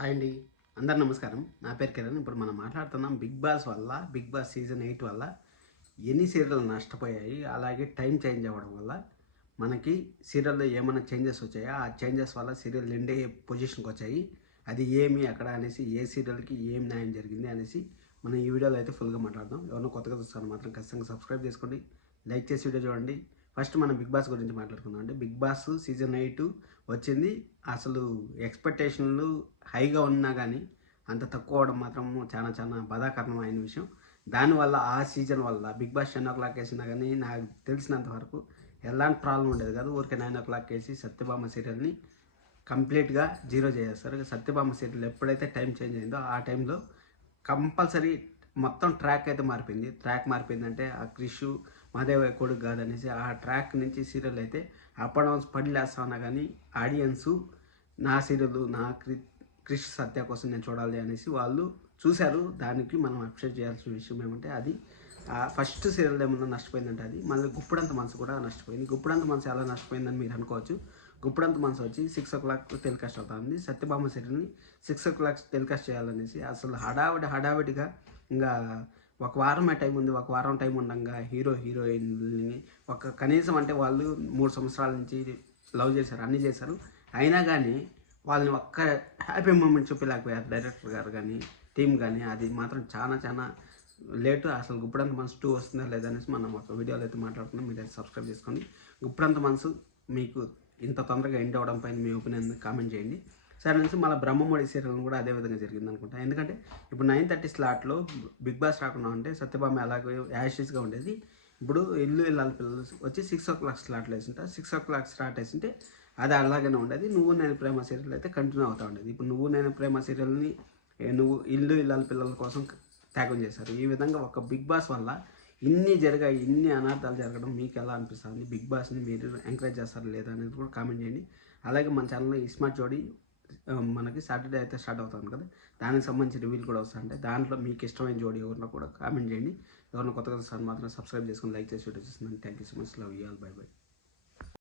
Hi అండి, అందరు నమస్కారం. నా పేరు కిరణ్. ఇప్పుడు మనం మాట్లాడుతున్నాం బిగ్ బాస్ వల్ల, బిగ్ బాస్ సీజన్ 8 వల్ల ఎన్ని సీరియల్ నష్టపోయాయి, అలాగే టైం చేంజ్ అవ్వడం వల్ల మనకి సీరియల్లో ఏమైనా చేంజెస్ వచ్చాయా, ఆ చేంజెస్ వల్ల సీరియల్ ఎండే పొజిషన్కి వచ్చాయి, అది ఏమి అక్కడ అనేసి, ఏ సీరియల్కి ఏం న్యాయం జరిగింది అనేసి మనం ఈ వీడియోలో అయితే ఫుల్గా మాట్లాడదాం. ఎవరైనా కొత్తగా చూస్తాను మాత్రం ఖచ్చితంగా సబ్స్క్రైబ్ చేసుకోండి, లైక్ చేసి వీడియో చూడండి. ఫస్ట్ మనం బిగ్ బాస్ గురించి మాట్లాడుకుందాం. అంటే బిగ్ బాస్ సీజన్ 8 వచ్చింది. అసలు ఎక్స్పెక్టేషన్లు హైగా ఉన్నా కానీ అంత తక్కువ అవడం మాత్రం చాలా చాలా బాధాకరమైన విషయం. దానివల్ల ఆ సీజన్ వల్ల బిగ్ బాస్ 10 o'clock వేసినా కానీ నాకు తెలిసినంత వరకు ఎలాంటి ప్రాబ్లం ఉండేది కాదు. ఊరికే 9 o'clock వేసి సత్యభామ సీరియల్ని కంప్లీట్గా జీరో చేసేస్తారు. సత్యభామ సీరియల్ ఎప్పుడైతే టైం చేంజ్ అయిందో ఆ టైంలో కంపల్సరీ మొత్తం ట్రాక్ అయితే మారిపోయింది. ట్రాక్ మారిపోయిందంటే ఆ క్రిష్ మాదేవ కొడుకు కాదనేసి ఆ ట్రాక్ నుంచి సీరియల్ అయితే అప్ అండ్ డౌన్స్ పడిలేస్తా ఉన్నా కానీ ఆడియన్స్ నా సీరియల్ నా క్రిష్ సత్య కోసం నేను చూడాలి అనేసి వాళ్ళు చూశారు. దానికి మనం అప్రిషియేట్ చేయాల్సిన విషయం ఏమంటే అది ఫస్ట్ సీరియల్ ఏమన్నా నష్టపోయిందంటే అది మళ్ళీ గుప్పుడంత మనసు కూడా నష్టపోయింది. గుప్పుడంత మనసు ఎలా నష్టపోయిందని మీరు అనుకోవచ్చు. గుప్పుడంత మనసు వచ్చి 6 o'clock టెలికాస్ట్ అవుతుంది. సత్యభామ సీరియల్ని 6 o'clock టెలికాస్ట్ చేయాలనేసి అసలు హడావిడిగా ఇంకా ఒక వారం టైం ఉంది. ఒక వారం టైం ఉండగా హీరోయిన్ని కనీసం అంటే వాళ్ళు 3 సంవత్సరాల నుంచి లవ్ చేశారు, అన్నీ చేశారు. అయినా కానీ వాళ్ళని ఒక్క హ్యాపీ మూమెంట్ చూపించలేకపోయారు డైరెక్టర్ గారు కానీ టీం కానీ. అది మాత్రం చాలా చాలా లేటు. అసలు గుప్పుడంత మనసు 2 వస్తుందా లేదనేసి మనం ఒక వీడియోలో అయితే మాట్లాడుతున్నాం. మీరు అయితే సబ్స్క్రైబ్ చేసుకోండి. గుప్పుడంత మనసు మీకు ఇంత తొందరగా ఎండ్ అవ్వడం పైన మీ ఒపీనియన్ కామెంట్ చేయండి. సరే నుంచి మళ్ళీ బ్రహ్మముడి సీరియల్ కూడా అదే విధంగా జరిగింది అనుకుంటా. ఎందుకంటే ఇప్పుడు 9:30 స్లాట్లో బిగ్ బాస్ రాకుండా ఉంటే సత్యభామ అలాగే యాషిస్గా ఉండేది. ఇప్పుడు ఇల్లు ఇల్లాల పిల్లలు వచ్చి 6 o'clock స్లాట్లో వేసింటే 6 o'clock స్టార్ట్ వేసింటే అది అలాగనే ఉండేది. నువ్వు నేను ప్రేమ సీరియల్ అయితే కంటిన్యూ అవుతూ ఉండేది. ఇప్పుడు నువ్వు నేను ప్రేమ సీరియల్ని నువ్వు ఇల్లు ఇల్లాల పిల్లల కోసం త్యాగం చేశారు. ఈ విధంగా ఒక బిగ్ బాస్ వల్ల ఇన్ని జరిగాయి, ఇన్ని అనార్థాలు జరగడం మీకు ఎలా అనిపిస్తుంది? బిగ్ బాస్ని మీరు ఎంకరేజ్ చేస్తారా లేదా అనేది కూడా కామెంట్ చేయండి. అలాగే మన ఛానల్లో ఇస్మార్ట్ జోడీ మనకి సాటర్డే అయితే స్టార్ట్ అవుతుంది కదా, దానికి సంబంధించి రివ్యూలు కూడా వస్తాయంటే దాంట్లో మీకు ఇష్టమైన జోడీ ఎవరినో కూడా కామెంట్ చేయండి. ఎవరైనా కొత్తగా వస్తాను మాత్రం సబ్స్క్రైబ్ చేసుకొని లైక్ చేసి వీడియో చూస్తున్నాను. Thank you so much. Love you all. By by.